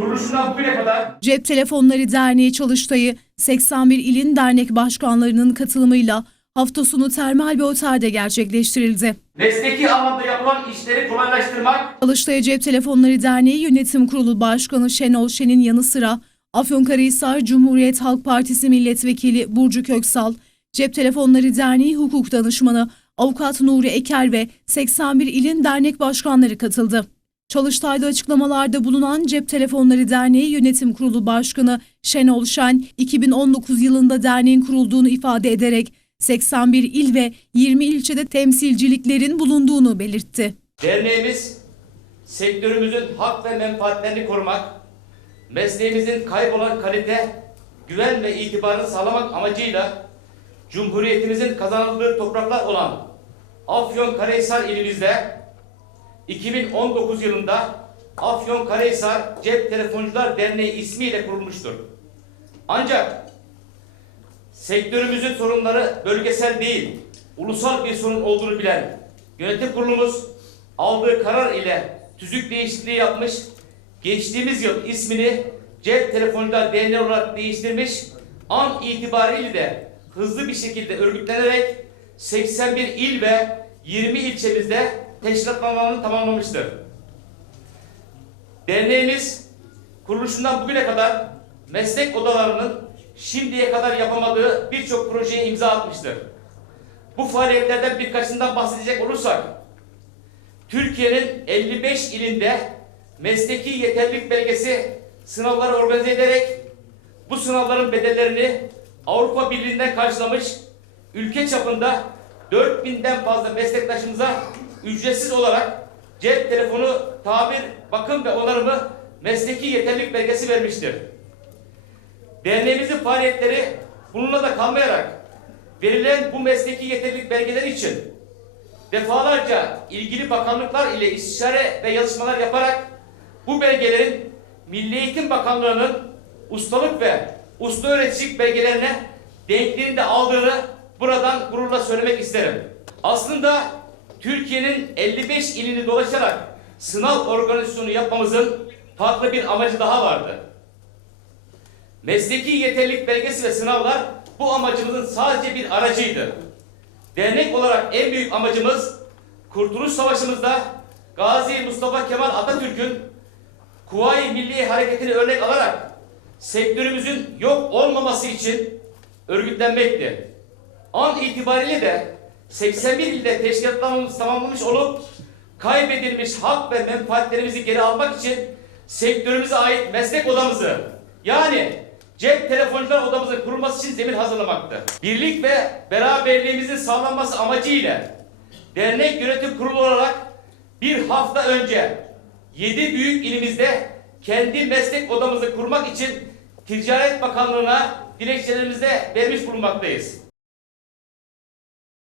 kuruluşundan bugüne kadar Cep Telefonları Derneği Çalıştay'ı 81 ilin dernek başkanlarının katılımıyla hafta sonu termal bir otelde gerçekleştirildi. mesleki alanda yapılan işleri kolaylaştırmak, Çalıştay Cep Telefonları Derneği Yönetim Kurulu Başkanı Şenol Şen'in yanı sıra Afyonkarahisar Cumhuriyet Halk Partisi Milletvekili Burcu Köksal, Cep Telefonları Derneği Hukuk Danışmanı Avukat Nuri Eker ve 81 ilin dernek başkanları katıldı. Çalıştay'da açıklamalarda bulunan Cep Telefonları Derneği Yönetim Kurulu Başkanı Şenol Şen, 2019 yılında derneğin kurulduğunu ifade ederek 81 il ve 20 ilçede temsilciliklerin bulunduğunu belirtti. derneğimiz sektörümüzün hak ve menfaatlerini korumak, mesleğimizin kaybolan kalite, güven ve itibarını sağlamak amacıyla Cumhuriyetimizin kazanıldığı topraklar olan Afyonkarahisar ilimizde 2019 yılında Afyonkarahisar Cep Telefoncular Derneği ismiyle kurulmuştur. Ancak sektörümüzün sorunları bölgesel değil, ulusal bir sorun olduğunu bilen yönetim kurulumuz aldığı karar ile tüzük değişikliği yapmış, geçtiğimiz yıl ismini Cep Telefoncular Derneği olarak değiştirmiş, an itibariyle de hızlı bir şekilde örgütlenerek 81 il ve 20 ilçemizde teşkilatlanmalarını tamamlamıştır. Derneğimiz kuruluşundan bugüne kadar meslek odalarının şimdiye kadar yapamadığı birçok projeye imza atmıştır. Bu faaliyetlerden birkaçından bahsedecek olursak, Türkiye'nin 55 ilinde mesleki yeterlilik belgesi sınavları organize ederek bu sınavların bedellerini Avrupa Birliği'nden karşılamış, ülke çapında 4000'den fazla meslektaşımıza ücretsiz olarak cep telefonu, tabir, bakım ve onarımı mesleki yeterlilik belgesi vermiştir. Derneğimizin faaliyetleri bununla da kalmayarak verilen bu mesleki yeterlilik belgeleri için defalarca ilgili bakanlıklar ile istişare ve yazışmalar yaparak bu belgelerin Milli Eğitim Bakanlığı'nın ustalık ve usta öğreticilik belgelerine denkliğini de aldığını buradan gururla söylemek isterim. Aslında Türkiye'nin 55 ilini dolaşarak sınav organizasyonu yapmamızın farklı bir amacı daha vardı. Mesleki yeterlilik belgesi ve sınavlar bu amacımızın sadece bir aracıydı. Dernek olarak en büyük amacımız Kurtuluş Savaşı'mızda Gazi Mustafa Kemal Atatürk'ün Kuvayi Milli Hareketi'ni örnek alarak sektörümüzün yok olmaması için örgütlenmekti. An itibariyle de 81 ilde teşkilatlarımız tamamlamış olup kaybedilmiş hak ve menfaatlerimizi geri almak için sektörümüze ait meslek odamızı yani cep telefoncular odamızın kurulması için zemin hazırlamaktı. Birlik ve beraberliğimizin sağlanması amacıyla dernek yönetim kurulu olarak bir hafta önce 7 büyük ilimizde kendi meslek odamızı kurmak için Ticaret Bakanlığı'na dilekçelerimizi de vermiş bulunmaktayız.